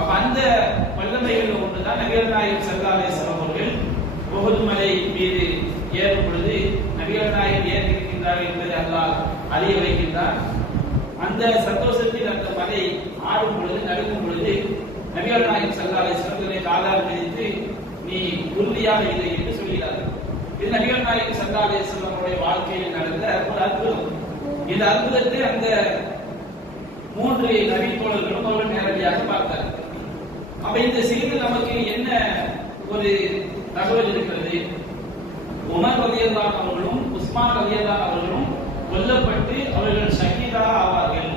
அப்ப அந்த வல்லமைகள் ஒன்றுதான் நபிகள் நாயகம் சல்லா அலிஸ்லாம் அவர்கள் உஹது மலை மீது ஏறும் பொழுது நபிகள் நாயகம் ஏற்றிருக்கின்றார் என்பதை அல்லாஹ் அறிய வைக்கின்றார் அந்த சந்தோஷத்தில் அந்த மலை ஆடும் பொழுது நடுங்கும் பொழுது நபிகள் நாயகம் சல்லா அலிஸ்லாம் இதனை காலால் மிதித்து நீ உறுதியாக இல்லை என்று சொல்கிறார்கள். இது நபிகள் நாயகம் சல்லா அவருடைய வாழ்க்கையில் நடந்த ஒரு அற்புதம். இந்த அற்புதத்தை அந்த மூன்று நபி தோழர்களும் அவர்கள் நேரடியாக பார்த்தார்கள். அப்ப இந்த செய்தியில் நமக்கு என்ன ஒரு தகவல் இருக்கிறது? உமர் ரலியல்லாஹு அவர்களும் உஸ்மான் ரலியல்லாஹு அவர்களும் கொல்லப்பட்டு அவர்கள் ஷஹீதா ஆவார்கள்.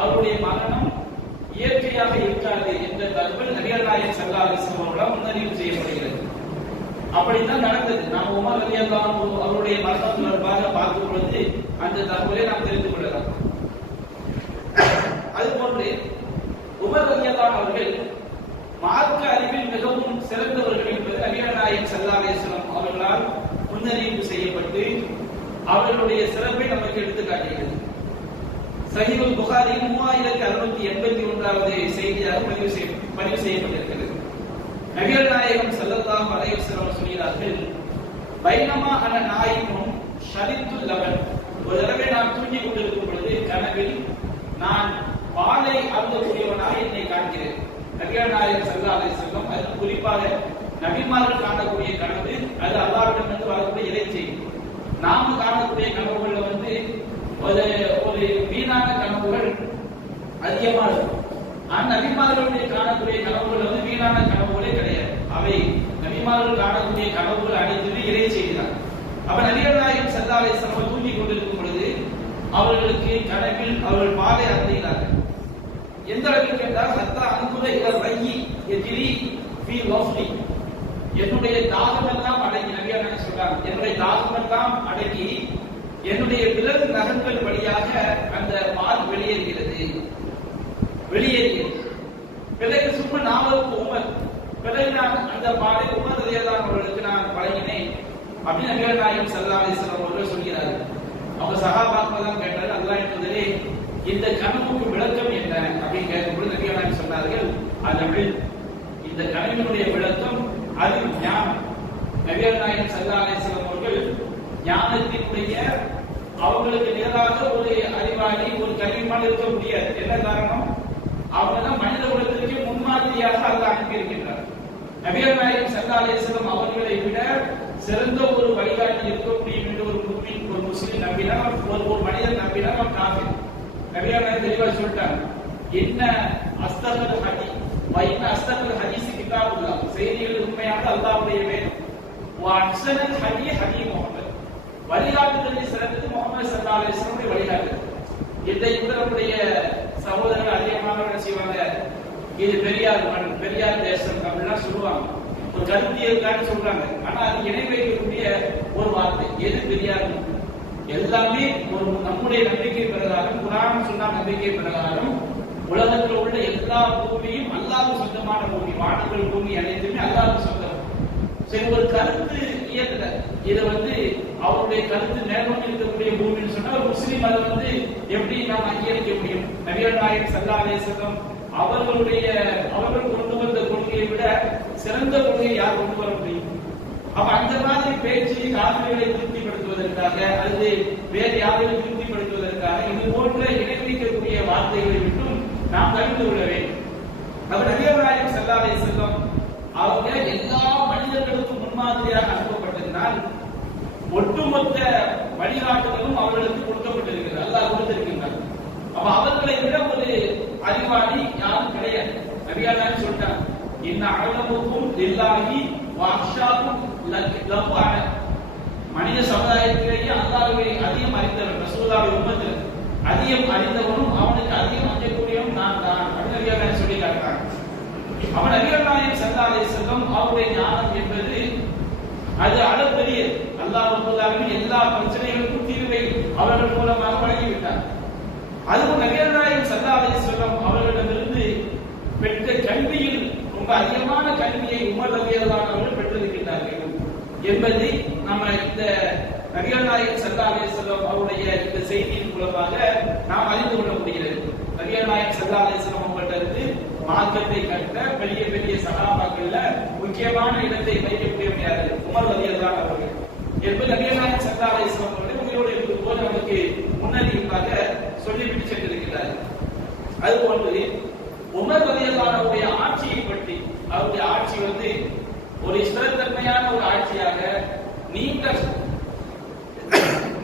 அவருடைய மரணம் இயற்கையாக இருக்காது என்ற தகவல் நபிகள் நாயகம் ஸல்லல்லாஹு அலைஹி அவர்களால் முன்னறிவு செய்யப்படுகிறது. அப்படித்தான் நடந்தது. நாம் உமர் ரலியல்லாஹு அவருடைய மரணம் தொடர்பாக பார்க்கும் பொழுது அந்த தகவலை நாம் தெரிந்து கொள்ளலாம் அதுபோன்று உமர் ரலியல்லாஹு அவர்கள் மார்க்க அறிவில் மிகவும் சிறந்தவர்கள் என்பது நபிகள் செல்லாதேசனம் அவர்களால் முன்னறிவிப்பு செய்யப்பட்டு அவர்களுடைய சிறப்பை நமக்கு எடுத்து காட்டுகிறது சஹீஹுல் புகாரி மூவாயிரத்தி அறுநூத்தி எண்பத்தி ஒன்றாவது செய்தியாக பதிவு செய்ய பதிவு செய்யப்பட்டிருக்கிறது. நபிகள் நாயகம் செல்லத்தாம் அலைஹி சொல்கிறார்கள் பைனமா அன நாயகம் ஷரித்து லவன் ஒரு தடவை நான் தூங்கி கொண்டிருக்கும் பொழுது கனவில் நான் பாலை அருந்தக்கூடியவனாக என்னை காண்கிறேன். நபிகள் நாயகம் ஸல்லல்லாஹு அலைஹி அது குறிப்பாக நபிமார்கள் காணக்கூடிய கனவு அது அல்லாஹ்விடமிருந்து வரக்கூடிய இறை செய்தி நாம காணக்கூடிய கனவுகள்ல வந்து ஒரு ஒரு வீணான கனவுகள் அதிகமா இருக்கும். ஆனா நபிமார்களுடைய காணக்கூடிய கனவுகள் வந்து வீணான கனவுகளே கிடையாது. அவை நபிமார்கள் காணக்கூடிய கனவுகள் அனைத்துமே இறை செய்திதான் அப்ப நபிகள் நாயகம் ஸல்லல்லாஹு அலைஹி வஸல்லம் தூங்கி கொண்டிருக்கும் பொழுது அவர்களுக்கு கனவில் அவர்கள் பாதை அறிந்தார்கள் எந்த அளவுக்கு கேட்டால் ஹத்தா அன்புல இவர் ரையி எதிரி ஃபீ லோஃப்லி என்னுடைய தாகமெல்லாம் அடங்கி அடங்கி நபியான சொல்றாங்க என்னுடைய தாகமெல்லாம் அடங்கி என்னுடைய விரல் நகங்கள் வழியாக அந்த பால் வெளியேறுகிறது. வெளியேறுகிறது பிறகு சும்மா நாவலுக்கு உமர் பிறகு நான் அந்த பாலை உமர் ரலியல்லாஹு அவர்களுக்கு நான் வழங்கினேன். அப்படின்னு நபிகள் நாயகம் ஸல்லல்லாஹு அலைஹி வஸல்லம் அவர்கள் சொல்கிறார்கள். அவங்க சஹாபாக்கள் தான் கேட்டார்கள் அல்லாஹ் என்பதிலே இந்த கனவுக்கு விளக்கம் சொல்கிறார்கள் நாயகம் அது இந்த கனவினுடைய விளக்கம் அது ஞானம். நபிகள் நாயன் ஸல்லல்லாஹு அலைஹி அவர்கள் ஞானத்தினுடைய அவங்களுக்கு நேராக ஒரு அறிவாளி ஒரு கல்விமான் இருக்க முடியாது. என்ன காரணம்? அவங்க தான் மனித குலத்திற்கு முன்மாதிரியாக அதை அனுப்பியிருக்கின்றார். நபிகள் நாயகம் ஸல்லல்லாஹு அவர்களை விட சிறந்த ஒரு வழிகாட்டி இருக்க முடியும் என்று ஒரு முஸ்லிம் ஒரு முஸ்லிம் நம்பினார் ஒரு ஒரு மனிதன் நம்பினார் அவன் காஃபிர் நபிகள் நாயகம் சொல்லிட்டாங்க என்ன அஸ்தகல் ஹதி. வைன அஸ்தகல் ஹதீஸ் கிதாபுல்லாஹ் செய்திகள் உண்மையாக அல்லாஹ்வுடைய வேதம் வஅஹ்சனல் ஹதி ஹதி முஹம்மது. வழிகாட்டுதலில் சிறந்தது முகமது சல்லா அலிஸ்லமுடைய வழிகாட்டுதல். இன்றைக்கு கூட நம்முடைய சகோதரர்கள் அதிகமாக செய்வாங்க? இது பெரியார் மண் பெரியார் தேசம் அப்படிலாம் சொல்லுவாங்க. ஒரு கருத்தியலுக்காக சொல்றாங்க. ஆனா அது இணை வைக்கக்கூடிய ஒரு வார்த்தை. எது பெரியார் எல்லாமே ஒரு நம்முடைய நம்பிக்கை பிரகாரம் குரான் சொன்ன நம்பிக்கை பிரகாரம் உலகத்தில் உள்ள எல்லா பூமியும் அல்லாத சொந்தமான பூமி. வானங்கள் பூமி அனைத்துமே அல்லாத சொந்தம். சரி ஒரு கருத்து இயக்கல இது வந்து அவருடைய கருத்து நேர்மம் இருக்கக்கூடிய பூமின்னு சொன்னா ஒரு முஸ்லீம் அதை வந்து எப்படி நாம் அங்கீகரிக்க முடியும்? நபிகள் நாயக் சல்லா அலிசல்லம் அவர்களுடைய அவர்கள் கொண்டு வந்த கொள்கையை விட சிறந்த கொள்கையை யார் கொண்டு வர முடியும்? அப்ப அந்த மாதிரி பேச்சு காதலிகளை திருப்திப்படுத்துவதற்காக அல்லது வேறு யாரையும் திருப்திப்படுத்துவதற்காக இது போன்ற இணைப்பிக்கக்கூடிய வார்த்தைகளை நாம் தவிர்த்து கொள்ள அவர் அப்ப செல்லாதே செல்லும் அவங்க எல்லா மனிதர்களுக்கும் முன்மாதிரியாக அனுப்பப்பட்டிருந்தால் ஒட்டுமொத்த வழிகாட்டுதலும் அவர்களுக்கு கொடுக்கப்பட்டிருக்கிறது. அல்லாஹ் கொடுத்திருக்கின்றார் அப்ப அவர்களை விட ஒரு அறிவாளி யாரும் கிடையாது. நபியாதான் சொல்லிட்டாங்க. என்ன அழகுக்கும் எல்லாகி வாக்ஷாக்கும் லவ்வான மனித சமுதாயத்திலேயே அல்லாஹுவை அதிகம் அறிந்தவன் ரசூலாவை உம்மத்தில் அதிகம் அறிந்தவனும் அவனுக்கு அதிகம் அஞ்சக்கூடியவன் நான் தான் அப்படின்னு நபியாதான் சொல்லி காட்டுறாங்க அவன் நபிகள் நாயகம் சல்லா அவருடைய ஞானம் என்பது அது அளப்பெரிய. அல்லாஹ் ரபுல்லாவின் எல்லா பிரச்சனைகளுக்கும் தீர்வை அவர்கள் மூலமாக வழங்கிவிட்டார். அதுவும் நபிகள் நாயகம் சல்லா அலிசல்லம் அவர்களிடமிருந்து பெற்ற கல்வியில் ரொம்ப அதிகமான கல்வியை உமர் ரலியல்லாஹு அவர்கள் பெற்றிருக்கின்றார்கள் என்பதை நம்ம இந்த நபிகள் நாயகம் சல்லா அவருடைய இந்த செய்தியின் மூலமாக நாம் அறிந்து கொள்ள முடிகிறது. நபிகள் நாயகம் சல்லா அலிசல்லம் அவங்கள்ட்ட இருந்து மார்க்கத்தை கட்ட பெரிய பெரிய சகாபாக்கள்ல முக்கியமான இடத்தை வகிக்கக்கூடியவர் யாரு உமர் ரலியல்லாஹு அவர்கள். என்பது நபியநாயகம் ஸல்லல்லாஹு அலைஹி உங்களோட அவர்கள் உயிரோடு இருக்கும் போது நமக்கு முன்னறிவிப்பாக சொல்லிவிட்டு சென்றிருக்கிறார். அதுபோன்று உமர் ரலியல்லாஹுடைய ஆட்சியை பற்றி அவருடைய ஆட்சி வந்து ஒரு ஸ்திரத்தன்மையான ஒரு ஆட்சியாக நீண்ட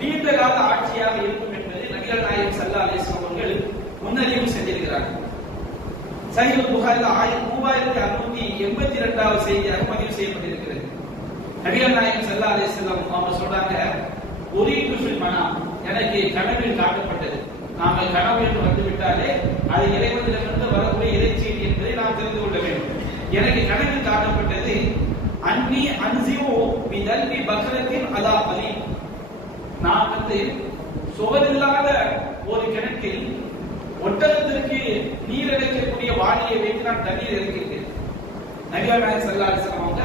நீண்ட கால ஆட்சியாக இருக்கும் என்பதை நபிகள் நாயகம் சல்லா அலைஹி அவர்கள் முன்னறிவு செஞ்சிருக்கிறார்கள் சஹீஹ் புகாரில் ஆயிரம் மூவாயிரத்தி அறுநூத்தி எண்பத்தி ரெண்டாவது செய்தியாக பதிவு செய்யப்பட்டிருக்கிறது. நபிகள் நாயகம் செல்லா அலைஹி செல்லம் அவங்க சொல்றாங்க உரீது ஃபில் மனா எனக்கு கனவில் காட்டப்பட்டது. நாங்கள் கனவு என்று வந்து விட்டாலே அது இறைவனிடமிருந்து வரக்கூடிய இறைச்செய்தி என்பதை நாம் தெரிந்து கொள்ள வேண்டும். எனக்கு கனவில் காட்டப்பட்டது அன்னி அன்சியோ பிதல்வி பக்ரத்தின் அதா அலி நான் வந்து சுவரில்லாத ஒரு கிணற்றில் ஒட்டகத்திற்கு நீர் இறைக்கக்கூடிய வாளியை வைத்து நான் தண்ணீர் இறைக்கிறேன் நபிகள் நாயகம் அவங்க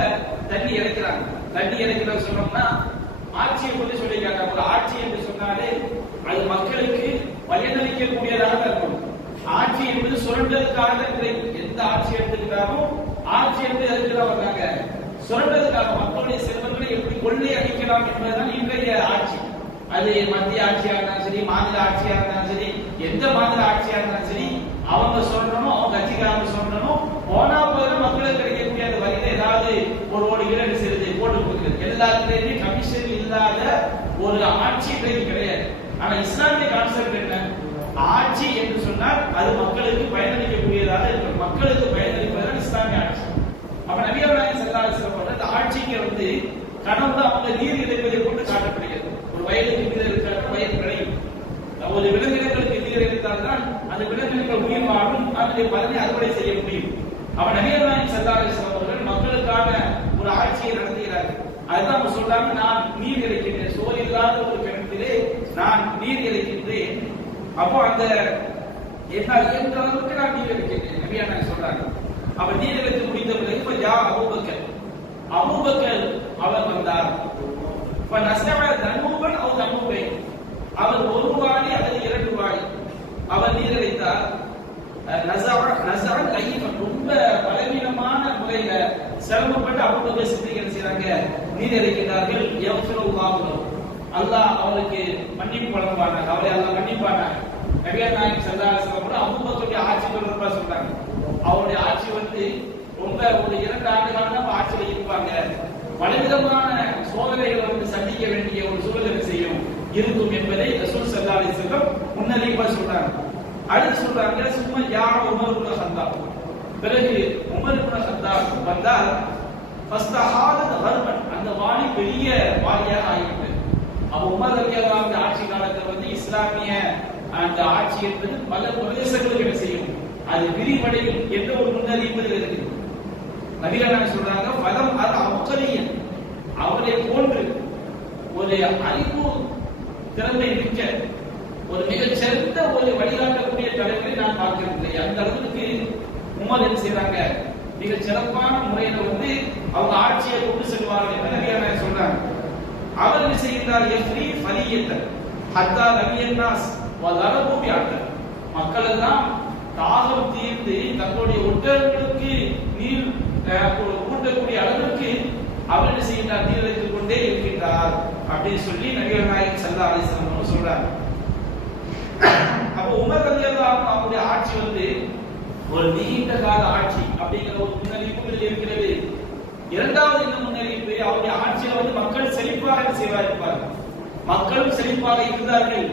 தண்ணி இறைக்கிறாங்க. தண்ணி இறைக்கிறது சொன்னோம்னா ஆட்சியை பற்றி சொல்லி கேட்டாங்க ஆட்சி என்று சொன்னாலே அது மக்களுக்கு பயனளிக்கக்கூடியதாக இருக்கும். ஆட்சி என்பது சுரண்டதுக்காக இல்லை எந்த ஆட்சி எடுத்துக்கிட்டாலும் ஆட்சி என்று எதுக்கு தான் சுரண்டதுக்காக மக்களுடைய செல்வங்களை எப்படி கொள்ளை அடிக்கலாம் என்பதுதான் இன்றைய ஆட்சி. அது மத்திய ஆட்சியா இருந்தாலும் சரி மாநில ஆட்சியா இருந்தாலும் சரி எந்த மாதிரி ஆட்சியா இருந்தாலும் சரி அவங்க சொல்றோமோ அவங்க கட்சிக்காரங்க சொல்லணும் போனா போல மக்களுக்கு கிடைக்கக்கூடிய அந்த வகையில ஏதாவது ஒரு கோடி இரண்டு சிறிது போட்டு கொடுக்குறது. எல்லாத்துலயுமே கமிஷன் இல்லாத ஒரு ஆட்சி இன்றைக்கு கிடையாது. ஆனா இஸ்லாமிய கான்செப்ட் என்ன? ஆட்சி என்று சொன்னால் அது மக்களுக்கு பயனளிக்கக்கூடியதாக இருக்கும். மக்களுக்கு பயனளிப்பதுதான் இஸ்லாமிய ஆட்சி. அப்ப நவீன செல்லாத ஸல்லல்லாஹு ஆட்சிக்கு வந்து கனவுல அவங்க நீர் இறைப்பதை கொண்டு காட்டப்படுகிறது. ஒரு வயலுக்கு மீது இருக்கிற வயல் கிடையும் ஒரு விலங்கு அந்த விலங்கினங்கள் உயிர் வாழும் அதனுடைய பலனை அறுவடை செய்ய முடியும். அவன் நபிகள் நாயகம் அவர்கள் மக்களுக்கான ஒரு ஆட்சியை நடத்துகிறார்கள். அதுதான் அவங்க சொல்றாங்க நான் நீர் இறைக்கின்றேன். சோறு இல்லாத ஒரு கிணத்திலே நான் நீர் இறைக்கின்றேன். அப்போ அந்த என்னால் இயன்ற அளவுக்கு நான் நீர் இறைக்கின்றேன் நபியா சொல்றாங்க. அவர் நீர் இறைத்து முடித்த பிறகு இப்ப யா அபூபக்கர். அபூபக்கர் அவர் வந்தார். இப்ப நசவ தன்மூபன் அவர் தன்மூபே அவர் ஒரு வாடி அல்லது அவர் நீர் ரொம்ப பலவீனமான முறையில சிரமப்பட்டு அபூபக்கர் சித்திகை செய்யறாங்க செய்றாங்க? நீர் இறைக்கிறார்கள் எவ்வளவு அல்லாஹ் அவளுக்கு மன்னிப்பு வழங்குவானாங்க அவளை அல்லாஹ் மன்னிப்பானாங்க நபிகள் நாயகம் ஸல்லல்லாஹு கூட அபூபக்கருடைய ஆட்சி தொடர்பா சொல்றாங்க. அவருடைய ஆட்சி வந்து ரொம்ப ஒரு இரண்டு ஆண்டு காலம் ஆட்சியில் இருப்பாங்க. பலவிதமான சோதனைகளை வந்து சந்திக்க வேண்டிய ஒரு சூழல் செய்யும்? இருக்கும் என்பதை ரசூல் ஸல்லல்லாஹு அலைஹி முன்னறிவிப்பா சொல்றாங்க. அடுத்து சொல்றாங்க சும்மா யார் உமர் உள்ள சந்தா பிறகு உமர் உள்ள சந்தா வந்தால் ஃபஸ்தஹாதத் கர்பன் அந்த வாளி பெரிய வாளியாக ஆகிவிட்டது. அப்ப உமர் ரலியல்லாஹு ஆட்சி காலத்துல வந்து இஸ்லாமிய அந்த ஆட்சி என்பது பல பிரதேசங்களுக்கு என்ன செய்யும்? அது விரிவடையும். என்ற ஒரு முன்னறிவிப்பு இருக்குது? நபிகள் சொல்றாங்க பலம் அது அமுக்கலியன் அவரை போன்று ஒரு அறிவு திறமை மிக்க ஒரு மிகச்சிறந்த ஒரு வழிகாட்டக்கூடிய தலைவரை நான் பார்க்கவில்லை. அந்த அளவுக்கு உமர் என்ன செய்யறாங்க மிக சிறப்பான முறையில வந்து அவங்க ஆட்சியை கொண்டு செல்வார்கள் என்று நபிகள் சொல்றாங்க. அவர் என்ன செய்கிறார் எஃப்ரி ஃபரியத்தன் ஹத்தா ரவியன்னாஸ் வலரபூபி ஆட்டம் மக்கள் எல்லாம் தாகம் தீர்ந்து தங்களுடைய ஒட்டர்களுக்கு நீர் அஹ், ஊட்டக்கூடிய அளவுக்கு அவர் என்ன செய்கிறார் நீர் வைத்துக் கொண்டே இருக்கின்றார் அப்படின்னு சொல்லி நவீன நாயகன் சல்லா அலிஸ்லாம் சொல்றாரு அப்போ உமர் ரலியல்லாஹு அவருடைய ஆட்சி வந்து ஒரு நீண்ட கால ஆட்சி அப்படிங்கிற ஒரு முன்னறிவிப்பு இதில் இருக்கிறது. இரண்டாவது இந்த முன்னறிவிப்பு அவருடைய ஆட்சியில வந்து மக்கள் செழிப்பாக செய்வார் இருப்பார் மக்களும் செழிப்பாக இருந்தார்கள்.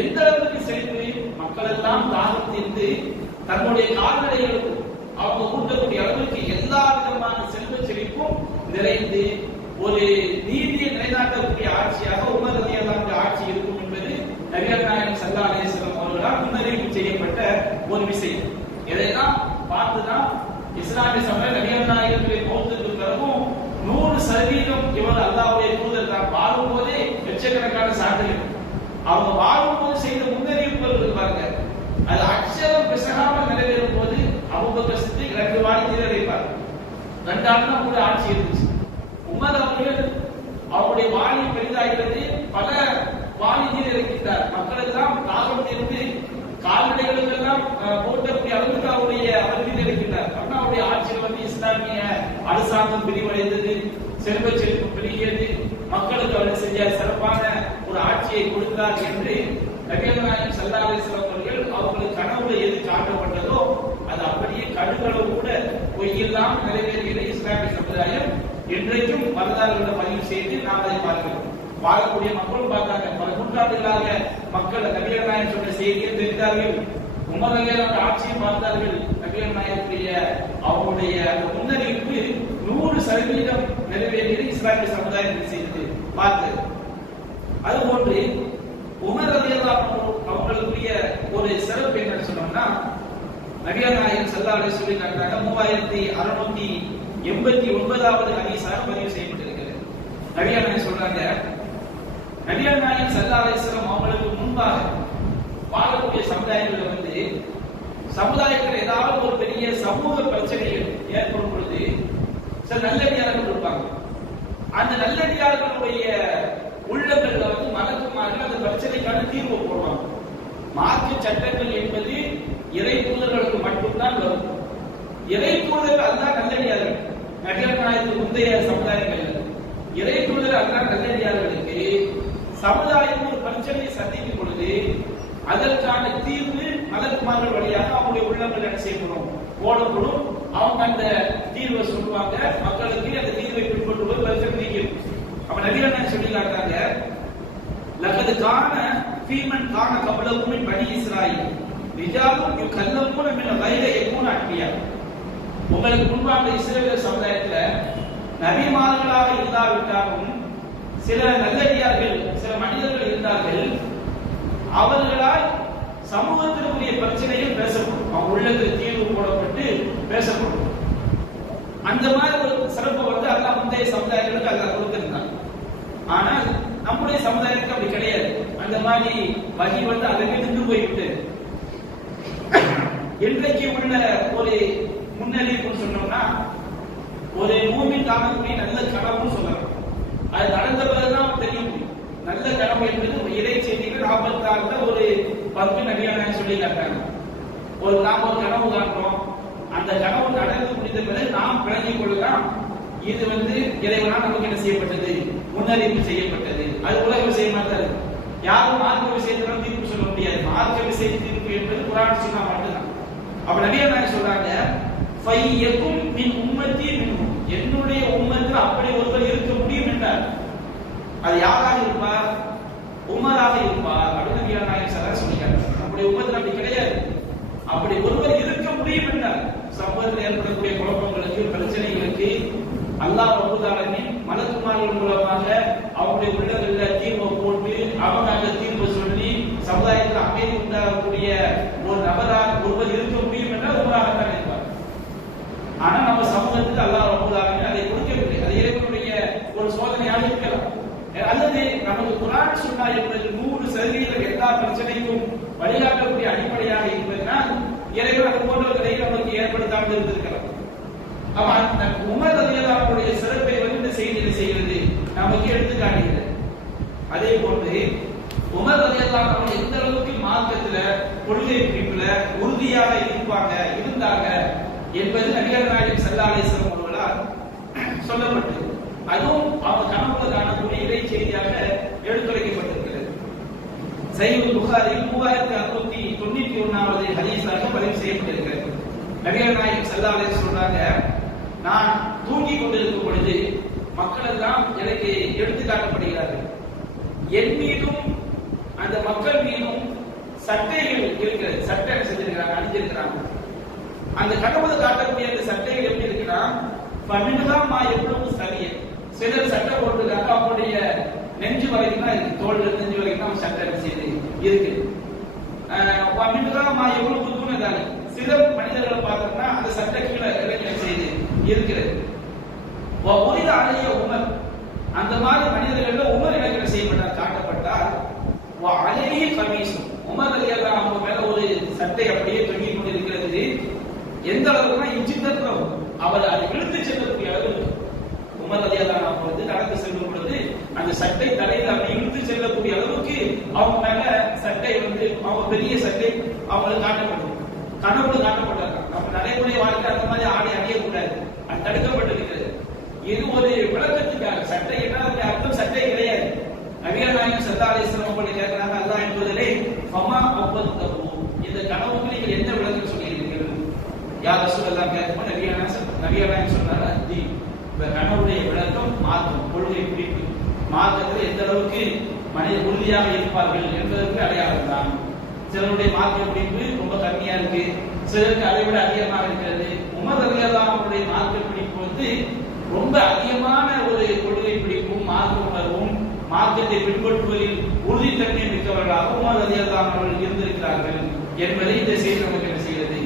எந்த அளவுக்கு செழிப்பு? மக்கள் எல்லாம் தாகம் தீர்ந்து தன்னுடைய கால்நடைகளுக்கும் அவங்க ஊட்டக்கூடிய அளவுக்கு எல்லா விதமான செல்வ செழிப்பும் நிறைந்து ஒரு நீதியை நிலைநாட்டக்கூடிய ஆட்சியாக உமர் ரலியல்லாஹு ஆட்சி இருக்கும் என்பது நபிகள் நாயகம் ஸல்லல்லாஹு அலைஹி வஸல்லம் அவர்களால் முன்னறிவிப்பு செய்யப்பட்ட ஒரு விஷயம் இதையெல்லாம் பார்த்துதான் இஸ்லாமிய சமய நபிகள் நாயகத்துடைய மௌத்துக்கு பிறகும் நூறு சதவீதம் இவர் அல்லாவுடைய தூதர் தான். வாழும் போதே லட்சக்கணக்கான சான்றிதழ் அவங்க வாழும் போது செய்த முன்னறிவிப்புகள் இருக்கு பாருங்க. அது அச்சரம் பிசகாமல் நிறைவேறும் போது அவங்க சித்திக் ரெண்டு வாடி தீர வைப்பார். ரெண்டு ஆண்டு கூட ஆட்சி இருந்துச்சு. உமர் அவர்கள் அவருடைய வாணி பெரிதாகிறது பல வாணி நீர் இருக்கின்றார் மக்கள் எல்லாம் தாகம் தீர்ந்து கால்நடைகளுக்கு எல்லாம் போட்டக்கூடிய அளவுக்கு அவருடைய அறிவில் இருக்கின்றார் அரசாங்கம் பிரிவடைந்தது செல்வ செழிப்பு பெருகியது மக்களுக்கு அவர் செஞ்ச சிறப்பான ஒரு ஆட்சியை கொடுத்தார் என்று நபிகள் நாயகம் அவர்கள் அவர்களுக்கு கனவுல எது காட்டப்பட்டதோ அது அப்படியே கடுகளவு கூட பொய்யெல்லாம் நிறைவேறுகிற இஸ்லாமிய சமுதாயம் இன்றைக்கும் வரலாறுகளை பதிவு செய்து நாம் அதை பார்க்கிறோம். வாழக்கூடிய மக்களும் பார்த்தாங்க பல நூற்றாண்டுகளாக மக்கள் நபிகள் நாயகம் சொன்ன செய்தியை தெரிந்தார்கள். உமர் ஆட்சியை பார்த்தார்கள் நபிகள் நாயகத்துடைய அவருடைய அந்த முன்னறிவிப்பு நூறு சதவீதம் நிறைவேறியது இஸ்லாமிய சமுதாயத்தில் செய்து பார்த்தது அதுபோன்று உமர் ரலியல்லாஹு அவங்களுக்குரிய ஒரு சிறப்பு என்னன்னு சொன்னோம்னா நபிகள் நாயகன் ஸல்லல்லாஹு சொல்லி காட்டுறாங்க மூவாயிரத்தி அறுநூத்தி எண்பத்தி ஒன்பதாவது ஹதீஸாக பதிவு செய்யப்பட்டிருக்கிறது. நபிகள் சொல்றாங்க நபிகள் நாயகன் ஸல்லல்லாஹு அவங்களுக்கு முன்பாக வாழக்கூடிய சமுதாயங்களில் வந்து சமுதாயத்தில் ஏதாவது ஒரு பெரிய சமூக பிரச்சனைகள் ஏற்படும் சில நல்லடியார்கள் இருப்பாங்க. அந்த நல்லடியார்களுடைய உள்ளங்கள்ல வந்து மலக்குமார்கள் அந்த பிரச்சனைக்கான தீர்வு போடுவாங்க. மாற்று சட்டங்கள் என்பது இறை தூதர்களுக்கு மட்டும்தான் வரும். இறை தூதர் அதுதான் நல்லடியார்கள் நடிகர் முந்தைய சமுதாயங்கள் இறை தூதர் அதுதான் நல்லடியார்களுக்கு சமுதாயம் ஒரு பிரச்சனையை சந்திக்கும் பொழுது அதற்கான தீர்வு மலக்குமார்கள் வழியாக அவங்களுடைய உள்ளங்கள் என்ன செய்யப்படும்? போடப்படும். அவங்க அந்த தீர்வை சொல்லுவாங்க. மக்களுக்கு அந்த தீர்வை பின்பற்று போய் பிரச்சனை நீக்கும் அப்ப நவீன என்ன சொல்லி காட்டாங்க லகது காண ஃபீமன் காண கபலவும் பனி இஸ்ராயில். ரிஜாலும் கல்லமுன மின வைர எக்கூன அன்பியா. உங்களுக்கு முன்பாக இஸ்ரேல் சமுதாயத்துல நபிமார்களாக இருந்தாவிட்டாலும் சில நல்லடியார்கள் சில மனிதர்கள் இருந்தார்கள் அவர்களால் சமூகத்திற்குரிய பிரச்சனையும் பேசப்படும். அவங்க உள்ளத்தில் தீர்வு போடப்பட்டு பேசப்படும். அந்த மாதிரி ஒரு சிறப்பு வந்து அல்லா முந்தைய சமுதாயங்களுக்கு அல்லா கொடுத்திருந்தான். ஆனால் நம்முடைய சமுதாயத்துக்கு அப்படி கிடையாது. அந்த மாதிரி வகி வந்து அதற்கு நின்று போய்விட்டு இன்றைக்கு உள்ள ஒரு முன்னறிவிப்பு சொன்னோம்னா ஒரு மூமின் காணக்கூடிய நல்ல கனவுன்னு சொல்லலாம். அது நடந்த பிறகுதான் தெரியும். நல்ல கனவு என்பது ஒரு இறை செய்திகள் நாற்பத்தாறுல ஒரு பங்கு நபியான சொல்லி காட்டாங்க ஒரு நாம ஒரு கனவு காட்டுறோம் அந்த கனவு நடந்து முடிந்த பிறகு நாம் விளங்கிக் கொள்ளலாம் இது வந்து இறைவனால் நமக்கு என்ன செய்யப்பட்டது. முன்னறிவு செய்யப்பட்டது. அது உலக விஷயமா தான் இருக்கு. யாரும் மார்க்க விஷயத்திலும் தீர்ப்பு சொல்ல முடியாது. மார்க்க விஷய தீர்ப்பு என்பது குரான் சொன்னா மட்டும்தான். அப்ப நபியா நாயகம் சொல்றாங்க? ஃபையக்கும் மின் உம்மத்தி மின்ஹும் என்னுடைய உம்மத்தில் அப்படி ஒருவர் இருக்க முடியும் என்றார். அது யாராக இருப்பார்? உமராக இருப்பார். அப்படின்னு நபியா நாயகம் சார் அப்படி நம்முடைய உம்மத்தில் அப்படி கிடையாது. அப்படி ஒருவர் சமூகத்தில் ஏற்படக்கூடிய குழப்பங்களுக்கு பிரச்சனைகளுக்கு அல்லாஹ் ரபுதாலமின் மலக்குமார்கள் மூலமாக அவங்களுடைய உள்ளங்களில் தீர்வை போட்டு அவங்க அந்த தீர்வை சொல்லி சமுதாயத்தில் அமைதி உண்டாகக்கூடிய ஒரு நபராக ஒருவர் இருக்க முடியும் என்றால் ஒருவராகத்தான் இருப்பார் ஆனா நம்ம சமூகத்துக்கு அல்லாஹ் ரபுதாலமின் அதை கொடுக்கவில்லை. அது இறைவனுடைய ஒரு சோதனையாக இருக்கலாம். அல்லது நமக்கு குரான் சொன்னா என்பது நூறு சதவீதம் எல்லா பிரச்சனைக்கும் வழிகாட்ட அடிப்படையாக இருப்பதுனால் இறைவன் அது போன்றவர்களை நமக்கு ஏற்படுத்தாமல் இருந்திருக்கலாம் அப்ப அந்த உமர் ரலியல்லாஹுடைய சிறப்பை வந்து இந்த செய்தியில செய்கிறது. நமக்கு எடுத்து காட்டுகிறது அதே போன்று உமர் ரலியல்லாஹு எந்த அளவுக்கு மார்க்கத்துல கொள்கை பிடிப்புல உறுதியாக இருப்பாங்க இருந்தாங்க என்பது நபிகள் நாயகம் செல்லாலேஸ்வரம் அலைஹி சொல்லப்பட்டு அவர்களால் சொல்லப்பட்டது. அதுவும் அவர் கனவுல காணக்கூடிய இறை செய்தியாக எடுத்துரைக்கப்பட்டிருக்கிறது. சைவ புகாரில் மூவாயிரத்தி அறுநூத்தி தொண்ணூத்தி ஒன்னாவது ஹதீஸாக பதிவு செய்யப்பட்டிருக்கிறது. நபிகள் நாயகம் செல்லாலே சொல்றாங்க நான் தூங்கி கொண்டிருக்கும் பொழுது மக்கள் எல்லாம் எனக்கு எடுத்து காட்டப்படுகிறார்கள். என் மீதும் அந்த மக்கள் மீதும் சட்டைகள் இருக்கிறது. சட்டை செஞ்சிருக்கிறாங்க அணிஞ்சிருக்கிறாங்க அந்த கடவுள் காட்டக்கூடிய அந்த சட்டைகள் எப்படி இருக்குன்னா பமின்ஹா மா எவ்வளவு சரிய சிலர் சட்டை போட்டு அவங்களுடைய நெஞ்சு வரைக்கும் தான் இருக்கு. நெஞ்சு வரைக்கும் தான் சட்டை செய்து இருக்கு பமின்ஹா மா எவ்வளவு புதுனதானே சில மனிதர்களை பார்த்தோம்னா அந்த சட்டை கீழே இறங்கி செய்து இருக்கிறது ஒரித அலைய உமர் அந்த மாதிரி மனிதர்கள்ல உமர் எனக்கு என்ன செய்யப்பட்டார் காட்டப்பட்டார் அலைய கமீசும் உமர் அலியெல்லாம் அவங்க மேல ஒரு சட்டை அப்படியே தொங்கிக் கொண்டிருக்கிறது எந்த அளவுக்குனா இஞ்சித்தம் அவர் அதை இழுத்து செல்லக்கூடிய அளவு இருக்கு. உமர் அலியெல்லாம் அவங்க வந்து நடந்து செல்லும் பொழுது அந்த சட்டை தலையில் அப்படி இழுத்து செல்லக்கூடிய அளவுக்கு அவங்க மேல சட்டை வந்து அவங்க பெரிய சட்டை அவங்களுக்கு காட்டப்படும் கனவுல காட்டப்பட்டாங்க நம்ம நடைமுறை வாழ்க்கை அந்த மாதிரி ஆடை அணியக்கூடாது அது தடுக்கப்பட்டிருக்கிறது இது ஒரு விளக்கத்துக்காக சட்டை என்ன அதுக்கு அர்த்தம் சட்டை கிடையாது நபிகள் நாயகம் சல்லா அலிஸ்லாம் அப்படி கேட்கிறாங்க அல்லாஹ் என்பதிலே ஃபமா அப்பத்தபு இந்த கனவுக்கு நீங்கள் என்ன விளக்கம் சொல்லியிருக்கீர்கள் யார் ரசூலல்லாஹ் கேட்கும்போது நிறைய நிறைய நபிகள் சொன்னாரா சொன்னார் இந்த கனவுடைய விளக்கம் மார்க்கம் கொள்கை பிடிப்பு மார்க்கத்தில் எந்த அளவுக்கு மனித உறுதியாக இருப்பார்கள் என்பதற்கு அடையாளம் தான். சிலருடைய மார்க்க பிடிப்பு ரொம்ப கம்மியா இருக்கு. சிலருக்கு அதை விட அதிகமாக இருக்கிறது. உமர் அலியல்லாம் அவருடைய மார்க்க பிடிப்பு வந்து ரொம்ப அதிகமான ஒரு கொள்கை பிடிப்பும் மார்க்க உணர்வும் மார்க்கத்தை பின்பற்றுவதில் உறுதித்தன்மை மிக்கவர்களாக உமர் அலியல்லாம் அவர்கள் இருந்திருக்கிறார்கள் என்பதை இந்த செய்தி நமக்கு என்ன செய்கிறது?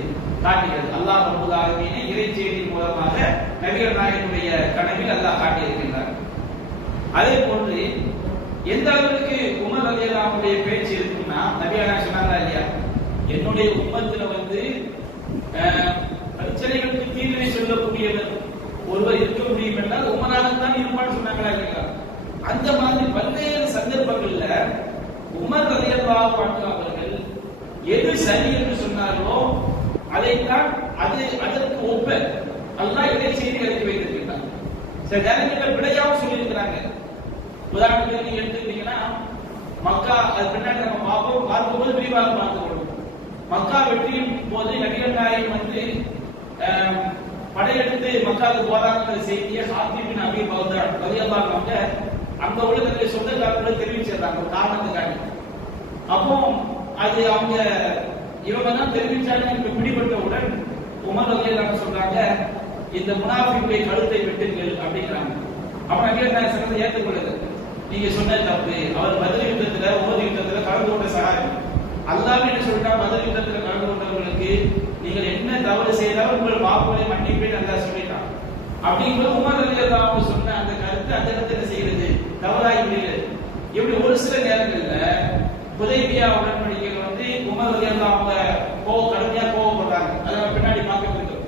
காட்டுகிறது. அல்லாஹ் ரபுல் ஆலமீனை இறை செய்தி மூலமாக நபிகள் நாயகனுடைய கனவில் அல்லாஹ் காட்டியிருக்கின்றார். அதே போன்று எந்த அளவுக்கு உமர் அலியல்லாமுடைய பேச்சு இருக்குன்னா நபியா சொன்னாரா இல்லையா? என்னுடைய உம்மத்துல வந்து பிரச்சனைகளுக்கு தீர்வை சொல்லக்கூடியவர் ஒருவர் இருக்க முடியும் என்றால் உமராகத்தான் இருப்பான்னு சொன்னாங்களா இல்லையா? அந்த மாதிரி பல்வேறு சந்தர்ப்பங்கள்ல உமர் ரலியல்லாஹு அன்ஹு அவர்கள் எது சரி என்று சொன்னார்களோ அதைத்தான் அது அதற்கு ஒப்ப. அல்லாஹ் இதை செய்தி இறக்கி வைத்திருக்கிறார் சில நேரங்களில் விடையாவும் சொல்லியிருக்கிறாங்க. உதாரணத்துக்கு நீங்க எடுத்துக்கிட்டீங்கன்னா மக்கா அது பின்னாடி நம்ம பார்ப்போம். பார்க்கும்போது விரிவாக பார்த்துக்கணும் மக்கா வெற்றியின் போது நபிகள் நாயகம் வந்து படையெடுத்து மக்காவுக்கு போறாங்கிற செய்தியை ஹாத்திபின் அபி பௌதர் ரலியல்லாஹு அவங்க அங்க உள்ள தன்னுடைய சொந்தக்காரர்கள் தெரிவிச்சிருந்தாங்க காரணத்துக்காக. அப்போ அது அவங்க இவங்க தான் தெரிவிச்சாங்க எனக்கு பிடிபட்டவுடன் உமர் ரலியல்லாஹு சொல்றாங்க? இந்த முனாஃபிக்குடைய கழுத்தை வெட்டுங்கள் அப்படிங்கிறாங்க. அப்ப நபிகள் நாயகம் சொன்னதை ஏற்றுக்கொள்ளுது நீங்க சொன்ன தப்பு. அவர் பதில் யுத்தத்துல உமர் யுத்தத்துல கலந்து கொண்ட சகாரி அல்லாஹ் என்ன சொல்றா பதில் யுத்தத்துல கலந்து கொண்டவர்களுக்கு நீங்கள் என்ன தவறு செய்தாலும் உங்கள் பாப்புகளை மன்னிப்பேன் நல்லா சொல்லிட்டான். அப்படிங்கும்போது உமர் அலி அவங்க சொன்ன அந்த கருத்து அந்த இடத்துல என்ன செய்கிறது? தவறாகி விடுகிறது. இப்படி ஒரு சில நேரங்கள்ல புதைபியா உடன்படிக்கைகள் வந்து உமர் அலி அவங்க கோவ கடுமையா கோவப்படுறாங்க அதை நம்ம பின்னாடி பார்க்க இருக்கோம்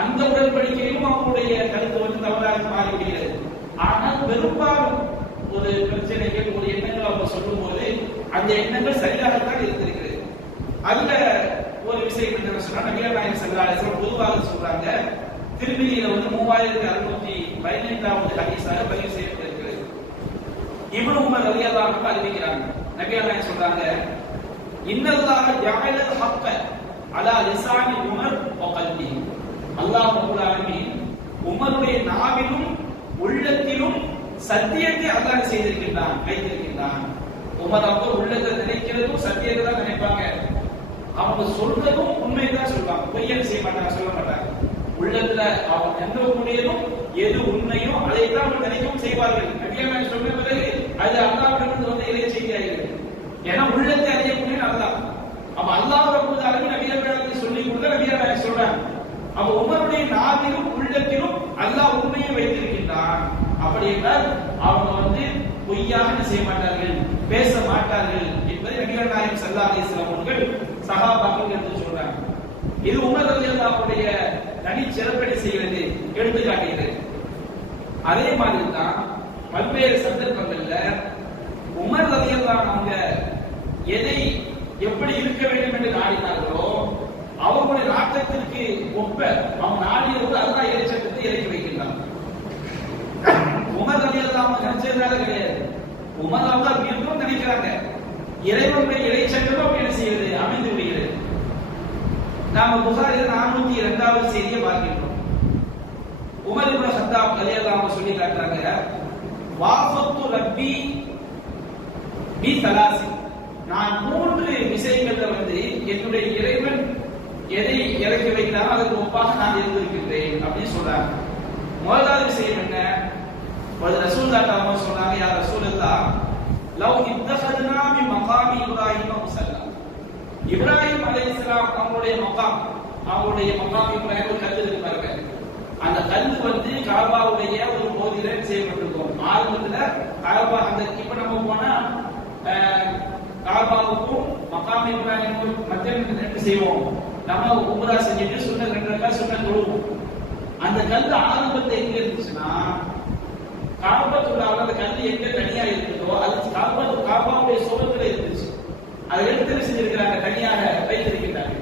அந்த உடன்படிக்கையிலும் அவங்களுடைய கருத்து வந்து தவறாக மாறிவிடுகிறது ஆனால் பெரும்பாலும் ஒரு பிரச்சனைகள் ஒரு எண்ணங்கள் அவங்க சொல்லும்போது அந்த எண்ணங்கள் சரியாகத்தான் இருந்திருக்கிறது. அதுல ஒரு விஷயம் என்ன சொன்னா நவீன நாயகம் செல்லாலேஸ்வரம் பொதுவாக சொல்றாங்க திருமதியில வந்து மூவாயிரத்தி அறுநூத்தி பதினைந்தாவது ஹதீஸாக பதிவு செய்யப்பட்டிருக்கிறது. இப்னு உமர் ரலியல்லாஹு அறிவிக்கிறாங்க. நபிகள் நாயகம் சொல்றாங்க இன்னல்லாஹ ஜஅலல் ஹக்க அலா லிசானி உமர் வ கல்பி. அல்லாஹ் ரப்பல் ஆலமீன் உமருடைய நாவிலும் உள்ளத்திலும் சத்தியத்தை அல்லாஹ் செய்திருக்கின்றான் வைத்திருக்கின்றான். உமது அப்போ உள்ளத்தை நினைக்கிறதும் சத்தியத்தை தான் நினைப்பாங்க. அவங்க சொல்றதும் உண்மையை தான் சொல்லுவாங்க. பொய்யல் செய்ய மாட்டாங்க சொல்ல மாட்டாங்க. உள்ளத்துல அவங்க எண்ணக்கூடியதும் எது உண்மையோ அதை தான் அவங்க நினைக்கவும் செய்வார்கள். நபியல்லாஹ் சொன்ன பிறகு அது அல்லாவிடமிருந்து வந்து இறை செய்தியாகிறது ஏன்னா உள்ளத்தை அறியக்கூடிய அல்லாஹ். அப்ப அல்லாஹ் ரப்பல் ஆலமீன் நபியல்லாஹ் சொல்லி கொடுத்த நபியல்லாஹ் சொல்றாங்க. அப்ப உமருடைய நாவிலும் உள்ளத்திலும் அல்லாஹ் உண்மையை வைத்திருக்கிறார் என்றால் அவங்க வந்து பொய்யாக என்ன செய்ய மாட்டார்கள்? பேச மாட்டார்கள் என்பதை நபிகள் நாயகம் ஸல்லல்லாஹு அலைஹி வஸல்லம் அவர்கள் சஹாபாக்கள் எடுத்து சொல்றாங்க. இது உமர் ரலியல்லாஹுடைய தனி சிறப்படை செய்கிறது எடுத்து காட்டுகிறது அதே மாதிரி தான் பல்வேறு சந்தர்ப்பங்கள்ல உமர் ரலியல்லாஹு அவங்க எதை எப்படி இருக்க வேண்டும் என்று நாடினார்களோ அவர்களுடைய நாட்டத்திற்கு ஒப்ப அவங்க நாடியது அதுதான் இறைச்சட்டத்தை இறக்கி வைக்கின்றான் உமர் ரலியல்லாஹு கிடையாது. உமர் அவங்க நினைக்கிறாங்க இறைவனுடைய இறைச்சட்டம் அப்படி என்ன செய்யறது அமைந்து விடுகிறது. நாம புகாரில் நானூத்தி இரண்டாவது செய்தியை பார்க்கின்றோம். உமர் இப்ன ஹத்தாப் ரலியல்லாஹு சொல்லி காட்டுறாங்க வாசத்து ரப்பி பி தலாசி நான் மூன்று விஷயங்கள்ல வந்து என்னுடைய இறைவன் எதை இறக்கி வைத்தாலும் அதற்கு ஒப்பாக நான் இருந்திருக்கின்றேன் அப்படின்னு சொல்றாங்க. முதலாவது விஷயம் என்ன? ஒரு ரசூல் தாத்தா சொன்னாங்க யார் ரசூல் இல்லா லவ் இத்தஹதுனா மி மகாமி இப்ராஹிம் முசல்லா இப்ராஹிம் அலைஹிஸ்ஸலாம் அவங்களுடைய மகாம் அவங்களுடைய மகாம் இப்ராஹிம் ஒரு கல் இருக்கு அந்த கல் வந்து காபாவுடைய ஒரு பகுதியில செய்யப்பட்டிருக்கும் ஆரம்பத்துல காபா அந்த இப்ப நம்ம போனா காபாவுக்கும் மகாம் இப்ராஹிமுக்கும் மத்திய ரெண்டு செய்வோம் நம்ம உம்ரா செஞ்சுட்டு சுண்ண ரெண்டு ரக்கா சுண்ண தொழுவோம் அந்த கல் ஆரம்பத்தை எங்க இருந்துச்சுன்னா காபத்துள்ளாவில் அந்த கல் எங்க தனியா இருக்குதோ அது காபத்து காபாவுடைய சுரத்துல இருந்துச்சு அதை எடுத்து செஞ்சிருக்கிறாங்க தனியாக வைத்திருக்கிறார்கள்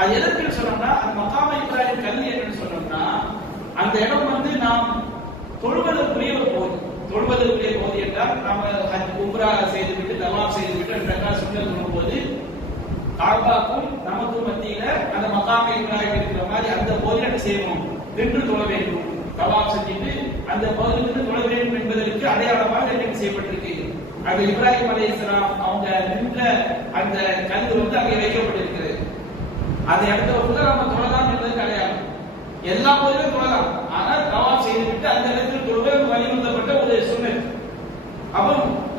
அது எதற்கு சொன்னோம்னா அந்த மகாம இப்ராஹிம் கல் என்னன்னு சொன்னோம்னா அந்த இடம் வந்து நாம் தொழுவதற்குரிய ஒரு போது தொழுவதற்குரிய போது என்றால் நாம ஹஜ் உம்ரா செய்துவிட்டு தவாப் செய்துவிட்டு ரெண்டு ரக்கா சுண்ணத் தொழும்போது காபாக்கும் நமக்கும் மத்தியில அந்த மகாமை இப்ராஹிம் இருக்கிற மாதிரி அந்த போது என்ன செய்யணும் நின்று தொழ வேண்டும். தவாப் செஞ்சுட்டு அந்த பகுதியிலிருந்து தொழ வேண்டும் என்பதற்கு அடையாளமாக என்ன செய்யப்பட்டிருக்கு. அந்த இப்ராஹிம் அலை இஸ்லாம் அவங்க நின்ற அந்த கல் வந்து அங்கே வைக்கப்பட்டிருக்கிறது. அந்த இடத்துல வந்து நம்ம தொழலாம் என்பதற்கு அடையாளம். எல்லா பகுதியிலும் தொழலாம். ஆனால் தவாப் செய்துவிட்டு அந்த இடத்தில் தொழுவது வலியுறுத்தப்பட்ட ஒரு சுண்ணத். அப்போ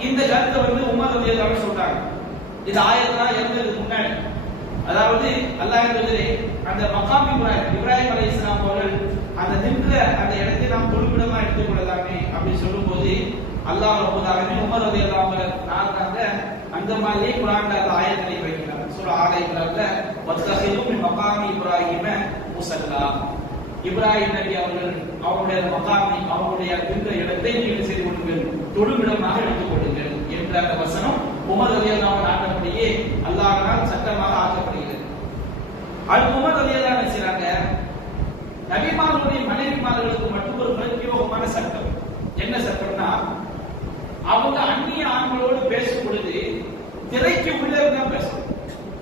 இந்த கருத்தை வந்து உமர் அலி அன்ஹு சொல்றாங்க இது ஆயிரத்தி இருந்ததுக்கு முன்னாடி. அதாவது அல்லாஹ் அந்த மகாம் இப்ராஹிம் இப்ராஹிம் அலை இஸ்லாம் அவர்கள் அந்த நின்ற அந்த இடத்தை நாம் தொழுவிடமா எடுத்துக் கொள்ளலாமே சொல்லும் போது அல்லாஹ் ரப்பல் உமர் ரலியல்லாஹு அன்ஹு அந்த மாதிரியே குரான் அந்த ஆயத்தை வைக்கிறாங்க சொல்ல ஆல வத்தகையும் மகாமி இப்ராஹிம முசல்லா. இப்ராஹிம் நபி அவர்கள் அவருடைய மகாமி அவருடைய நின்ற இடத்தை நீங்கள் செய்து கொள்ளுங்கள். தொடுமிடமாக எடுத்துக் கொள்ளுங்கள் என்ற அந்த வசனம் உமர் ரலியல்லாஹு நாட்டப்படியே அல்லாஹால் சட்டமாக ஆக்கப்படுகிறது. அது உமர் ரலியல்லாஹு என்ன செய்றாங்க? நபிமார்களுடைய மனைவிமார்களுக்கு மட்டும் ஒரு பிரத்யோகமான சட்டம். என்ன சட்டம்னா அவங்க அந்நிய ஆண்களோடு பேசும் பொழுது திரைக்கு உள்ளே தான் பேசணும்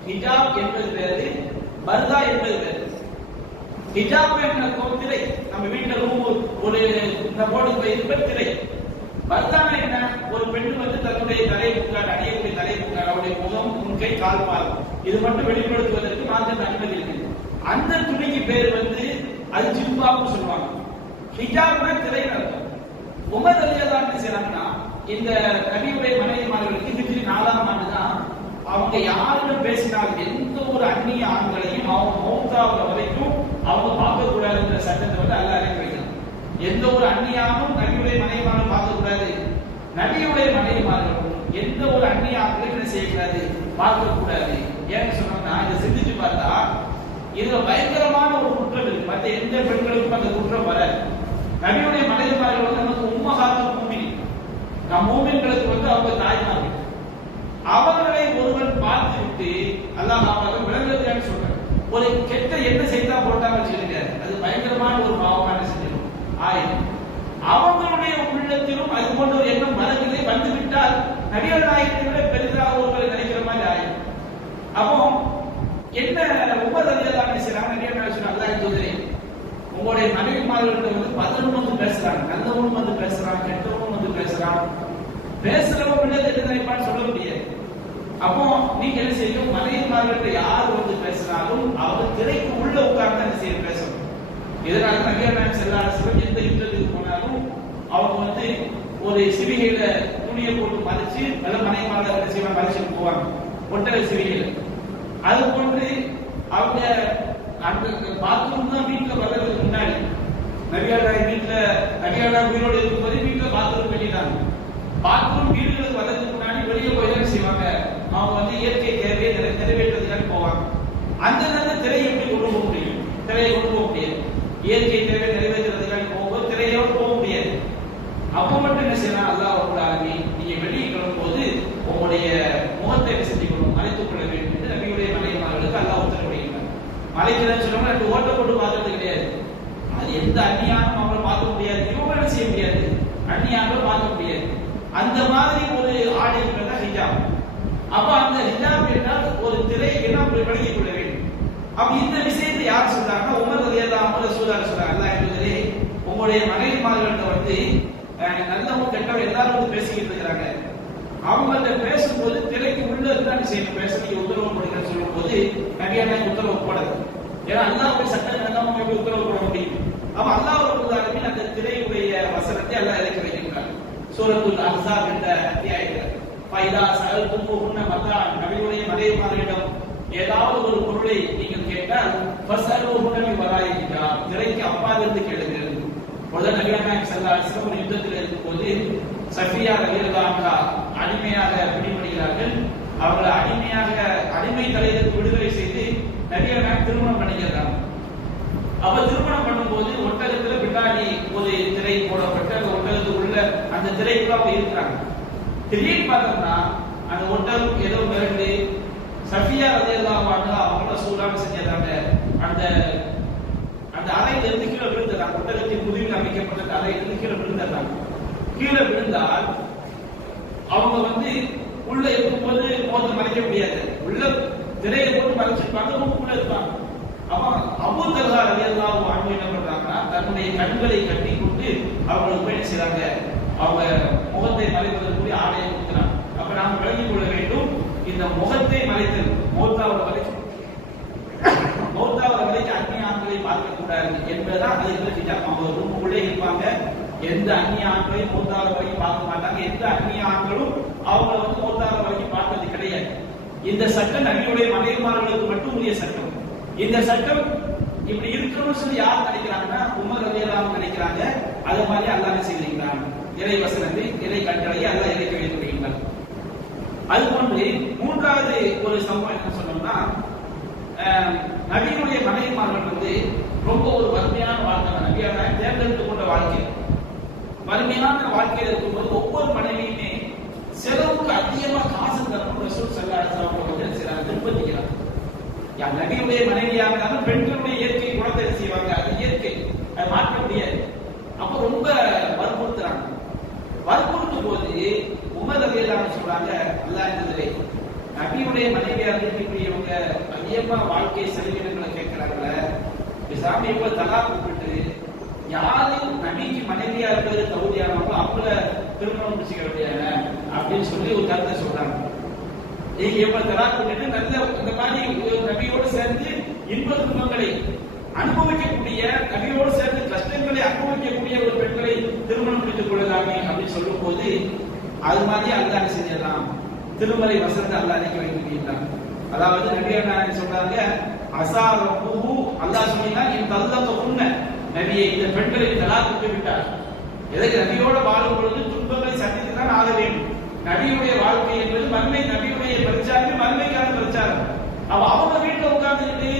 ஹிஜாப் என்பது வேறு பர்தா என்பது வேறு. ஹிஜாப் என்ற திரை நம்ம வீட்டுல ரூம் ஒரு இந்த போர்டு இருப்ப திரை. பர்தானா என்ன? ஒரு பெண் வந்து தன்னுடைய தலை முக்கால் அடையக்கூடிய தலை முக்கால் அவருடைய முகம் முன்கை கால் பால். இது மட்டும் வெளிப்படுத்துவதற்கு மாத்திரம் அனுமதி இருக்கு அந்த துணிக்கு பேர் வந்து அது ஜிப்பாப்னு சொல்லுவாங்க. ஹிஜாப்னா திரை அர்த்தம் உமர் அலியதான் என்ன செய்யறாங்கன்னா இந்த நபியுடைய மனைவிமார்களுக்கு ஹிஜ்ரி நாலாம் ஆண்டு தான் அவங்க யாருன்னு பேசினாலும் எந்த ஒரு அந்நிய ஆண்களையும் அவங்க மௌத்தாவுற வரைக்கும் அவங்க பார்க்க கூடாதுன்ற சட்டத்தை வந்து அல்ல இறக்கி வைக்கணும் எந்த ஒரு அந்நியானும் நபியுடைய மனைவிமாரும் பார்க்க கூடாது நபியுடைய மனைவிமார்களும் எந்த ஒரு அந்நிய ஆண்களையும் என்ன செய்யக்கூடாது? பார்க்க கூடாது ஏன்னு சொன்னோம்னா இதை சிந்திச்சு பார்த்தா இதுல பயங்கரமான ஒரு குற்றம் இருக்கு. மற்ற எந்த பெண்களுக்கும் அந்த குற்றம் வராது. நபியுடைய மனிதமார்கள் வந்து நமக்கு உம்மகாத்து மூமினி நம் மூமின்களுக்கு வந்து அவங்க தாய்மார்கள் அவர்களை ஒருவன் பார்த்து விட்டு அல்லாஹ் அவர்கள் விளங்குறதுன்னு சொல்றாங்க ஒரு கெட்ட என்ன செய்தா போட்டாங்க வச்சுக்கோங்க. அது பயங்கரமான ஒரு பாவமான செஞ்சிடும் ஆயிரம். அவங்களுடைய உள்ளத்திலும் அது போன்ற ஒரு எண்ணம் மனதிலே வந்து விட்டால் நடிகர் நாயகத்தை விட பெரிதாக ஒருவரை நினைக்கிற மாதிரி ஆயிடும் அப்போ என்ன உமர் அதிகலாம் செய்யறாங்க நபிகள் நாயகம் சொன்னாங்க அல்லாஹ் தூதரே உங்களுடைய மனைவிமார்கள்ட்ட வந்து பதினொன்று வந்து பேசுறாங்க நல்லவனும் வந்து பேசுறான் கெட்டவனும் வந்து பேசுறான் பேசுறவன் உள்ளது என்ன நினைப்பான்னு சொல்ல முடியாது. அப்போ நீங்க என்ன செய்யும் மனைவிமார்கள்ட்ட யார் வந்து பேசினாலும் அவர் திரைக்கு உள்ள உட்கார்ந்து என்ன செய்ய பேசணும். இதனால நபியார் செல்லாத சிவன் எந்த யுத்தத்துக்கு போனாலும் அவங்க வந்து ஒரு சிவிகையில துணியை போட்டு மறைச்சு நல்ல மனைவிமார்கள் என்ன செய்வாங்க மறைச்சிட்டு போவாங்க. ஒட்டக சிவிகையில. அது போன்று அவங்க அந்த பாத்ரூம் தான் வீட்டுல நபியாடாய் வீட்டுல நவியாடா உயிரோடு இருக்கும்போது வீட்டுல பாத்ரூம் கட்டிட்டாங்க பாத்ரூம் வீடுகளுக்கு வர்றதுக்கு முன்னாடி வெளியே போய் தான் செய்வாங்க? அவங்க வந்து இயற்கை தேவையை நிறைவேற்றுறதுக்காக போவாங்க. அந்த நேரத்தில் திரையை எப்படி கொண்டு போக முடியும்? திரையை கொண்டு போக முடியாது. இயற்கை தேவை நிறைவேற்றுறதுக்காக போகும்போது திரையோடு போக முடியாது அப்ப மட்டும் என்ன செய்யலாம் அல்லாஹ் கூடாது நீங்க வெளியே கிளம்பும்போது உங்களுடைய முகத்தை என்ன செஞ்சுக்கணும் மறைத்துக் கொள்ள வேண்டும் என்று நபியுடைய மனைவிமார்களுக்கு அல்லாஹ் உத்தரவிடுகிறார் மலைக்கிறேன்னு சொன்னா ரெண்டு ஓட்ட போட்டு பார்க்கறது கிடையாது அது எந்த அந்நியாரும் அவங்களை பார்க்க முடியாது இவங்க என்ன செய்ய முடியாது? அந்நியாரும் பார்க்க முடியாது. அந்த மாதிரி ஒரு ஆடை தான் ஹிஜாப். அப்ப அந்த ஹிஜாப் என்றால் ஒரு திரை என்ன விளங்கிக் கொள்ள வேண்டும்? அப்ப இந்த விஷயத்தை யார் சொல்றாங்க உமர் ரதியல்லா அமர் ரசூலுல்லாஹி சொல்றாங்க அல்லாஹ் என்பதிலே உங்களுடைய மனைவிமார்கள்ட்ட வந்து அஹ், நல்லவங்க கெட்டவங்க எல்லாரும் வந்து பேசிக்கிட்டு இருக்கிறாங்க. அவங்கள்ட்ட பேசும்போது திரைக்கு உள்ள இருந்தா நீ செய்யணும். பேச நீங்க உத்தரவு போடுங்கன்னு சொல்லும் போது நிறைய உத்தரவு போடாது ஏன்னா அல்லாஹ்வுடைய சட்டம் நம்ம உத்தரவு போட முடியும்? அப்ப அல்லாஹ் ரப்பல் அந்த திரையுடைய வசனத்தை அல்லாஹ் இறக்கி வைக்கின்றார் சூரத்துல் அஹ்சாப் என்ற அத்தியாயத்தில் பைதா சகல் சஅல்துமுஹுன்ன மத்தான் நபியுடைய மனைவிமார்களிடம் ஏதாவது ஒரு பொருளை நீங்கள் கேட்டால் ஃபஸ்அலுஹுன்ன மின் வராஇ ஹிஜாப் திரைக்கு அப்பாலிருந்து கேளுங்கள். உடனே நபியான செல்லா ஒரு யுத்தத்தில் இருக்கும்போது சஃபியா ரலியல்லாஹு அடிமையாக பிடிபடுகிறார்கள். அவர்களை அடிமையாக அடிமை தலைவருக்கு விடுதலை செய்து நபியான திருமணம் பண்ணிக்கிறாங்க அப்ப திருமணம் பண்ணும்போது ஒட்டகத்துல பின்னாடி ஒரு திரை போடப்பட்டு அந்த ஒட்டகத்துக்குள்ள அந்த திரைக்குள்ள அவங்க இருக்கிறாங்க. திடீர்னு பார்த்தோம்னா அந்த ஒட்டகம் ஏதோ மிரண்டு சஃபியா வாங்க அவங்கள சூடாக செஞ்சாங்க அந்த அந்த அறையில இருந்து கீழே விழுந்தது ஒட்டகத்தின் முதுகில் அமைக்கப்பட்ட அந்த இருந்து கீழே விழுந்தாங்க கீழே விழுந்தால் அவங்க வந்து உள்ள இருக்கும்போது முகத்தை மறைக்க முடியாது. உள்ள திரையை போட்டு மறைச்சிருப்பாங்க உள்ள இருப்பாங்க அப்ப அபு தல்ஹா ரலியல்லாஹு அன்ஹு என்ன பண்றாங்கன்னா தன்னுடைய கண்களை கட்டி கொண்டு அவங்களுக்கு போய் என்ன செய்றாங்க. அவங்க முகத்தை மறைப்பதற்குரிய ஆடையை கொடுக்குறாங்க. அப்ப நாம் விளங்கிக் கொள்ள வேண்டும் இந்த முகத்தை மறைத்தல் மௌத்தாவோட வரைக்கும் மௌத்தாவோட வரைக்கும் அந்நிய ஆண்களை பார்க்க கூடாது என்பதுதான் அதை பற்றி அவங்க ரூமுக்குள்ளே இருப்பாங்க. எந்த அந்நிய ஆண்களையும் மௌத்தாவோட வரைக்கும் பார்க்க மாட்டாங்க. எந்த அந்நிய ஆண்களும் அவங்கள வந்து மௌத்தாவோட வரைக்கும் பார்த்தது கிடையாது. இந்த சட்டம் நபியுடைய மனைவிமார்களுக்கு மட்டும் உரிய சட்டம். இந்த சட்டம் இப்படி இருக்கணும்னு சொல்லி யார் நினைக்கிறாங்கன்னா உமர் ரவியலாம் நினைக்கிறாங்க. அது மாதிரி அல்லாமே என்ன இறை வசனத்தை இறை கட்டளையை அல்ல இறக்கி வைத்திருக்கிறார் அது போன்று மூன்றாவது ஒரு சம்பவம் என்ன சொன்னோம்னா அஹ், மனைவிமார்கள் வந்து ரொம்ப ஒரு வறுமையான வாழ்க்கை தான். நபியான தேர்ந்தெடுத்து கொண்ட வாழ்க்கை வறுமையான வாழ்க்கையில இருக்கும்போது ஒவ்வொரு மனைவியுமே செலவுக்கு அதிகமா காசு தரணும் ரசூல் சல்லல்லாஹு அலைஹி வஸல்லம் நிர்பந்திக்கிறாங்க யார் நபியுடைய மனைவியாக இருந்தாலும் பெண்களுடைய இயற்கை குணத்தை செய்வாங்க. அது இயற்கை. அதை மாற்ற முடியாது. அப்ப ரொம்ப வற்புறுத்துறாங்க. வற்புறுத்தும் போது உமர் ரலியல்லாஹு சொல்றாங்க அல்லா என்பதிலே நபியுடைய மனைவியா இருக்கக்கூடியவங்க அதிகமா வாழ்க்கை செலவினங்களை கேட்கிறாங்கள? பேசாம இப்ப தலா கூப்பிட்டு யாரு நபிக்கு மனைவியா இருக்கிறது தகுதியானவங்களோ அப்பல திருமணம் முடிச்சுக்க வேண்டியன அப்படின்னு சொல்லி ஒரு கருத்தை சொல்றாங்க. நீங்க எவ்வளவு தலாக் நல்ல இந்த மாதிரி நபியோடு சேர்ந்து இன்ப துன்பங்களை அனுபவிக்கக்கூடிய நபியோடு சேர்ந்து கஷ்டங்களை அனுபவிக்கக்கூடிய ஒரு பெண்களை திருமணம் முடித்துக் கொள்ளலாமே அப்படின்னு சொல்லும் போது அது மாதிரி அல்லாஹ் செஞ்சிடலாம்? திருமலை வசந்த அல்லாஹ் வைக்க முடியலாம் அதாவது நபியா நாயகம் சொல்றாங்க? அசாரபுஹு அல்லாஹ் சொன்னா என் தல்லக உண்மை நபியை இந்த பெண்களை தலா விட்டு விட்டார். எதற்கு? நபியோட வாழும் பொழுது துன்பங்களை சந்தித்து தான் ஆக வேண்டும். நபியுடைய வாழ்க்கை என்பது மண்மை நபியுடைய பிரச்சாரம் மண்மைக்கான பிரச்சாரம். அவ அவங்க வீட்டுல உட்கார்ந்துட்டு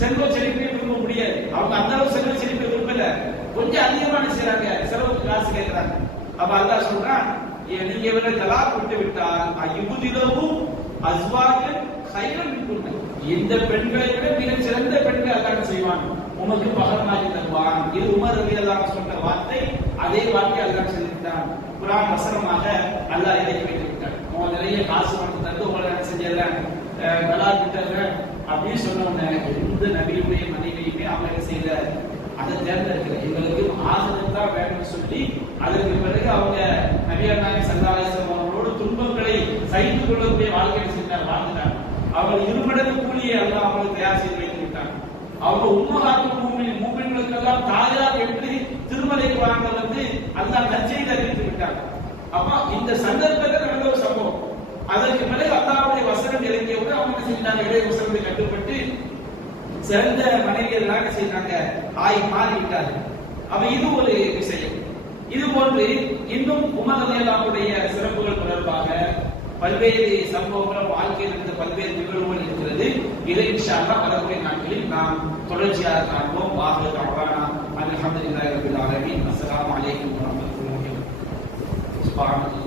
செல்வ செழிப்பை விரும்ப முடியாது. அவங்க அந்த அளவு செல்வ செழிப்பை விரும்பல. கொஞ்சம் அதிகமான செய்யறாங்க செலவுக்கு காசு கேட்கறாங்க அப்ப அதான் சொல்றான் நீங்க இவரை தலா விட்டு விட்டால் அயுதிலவும் அஸ்வாஜன் கைரம் இந்த பெண்களை விட மிக சிறந்த பெண்கள் அல்லாஹ் செய்வான். உமக்கு பகரமாகி தருவான். இது உமர் ரலியல்லாஹு சொன்ன வார்த்தை. அதே வார்த்தை அல்லாஹ் சொல்லிவிட்டான் குரான் வசனமாக அல்லாஹ் இறக்கி நிறைய காசு மட்டும் தந்து உங்களை என்ன செஞ்சிடறேன் நல்லா அப்படின்னு சொன்ன எந்த நபியுடைய மனைவியுமே அவங்க செய்யல. அதை தேர்ந்தெடுக்கல. எங்களுக்கு ஆசனம் தான் வேணும்னு சொல்லி அதற்கு பிறகு அவங்க நபியார் நாயகம் சல்லாசம் அவர்களோடு துன்பங்களை சகித்து கொள்ளக்கூடிய வாழ்க்கை செஞ்சார் வாழ்ந்தார். அவங்க இருமடங்கு கூலியை எல்லாம் அவங்களுக்கு தயார் செய்து வைத்து விட்டாங்க அவங்க உண்மகாத்து மூமின் மூமின்களுக்கெல்லாம் தாயார் எப்படி திருமலைக்கு வாங்க வந்து அல்லாஹ் நச்சை அறிவித்து விட்டாங்க அப்ப இந்த சந்தர்ப்பத்தை அதற்கு பிறகு அல்லாவுடைய வசனம் இறங்கியவுடன் அவங்க என்ன செஞ்சாங்க இறை வசனத்தை கட்டுப்பட்டு சிறந்த மனைவியர்களாக செய்தாங்க? ஆய் மாறிவிட்டார்கள் அப்ப இது ஒரு விஷயம். இது போன்று இன்னும் உமர் சிறப்புகள் தொடர்பாக பல்வேறு சம்பவங்கள் வாழ்க்கையில் இருந்த பல்வேறு நிகழ்வுகள் இருக்கிறது. இதை இன்ஷா வரக்கூடிய நாட்களில் நாம் தொடர்ச்சியாக காண்போம். வாஹு தஅவானா அல்ஹம்துலில்லாஹி ரபில் ஆலமீன். அஸ்ஸலாமு அலைக்கும் வரஹ்மத்துல்லாஹி வபரகாத்துஹு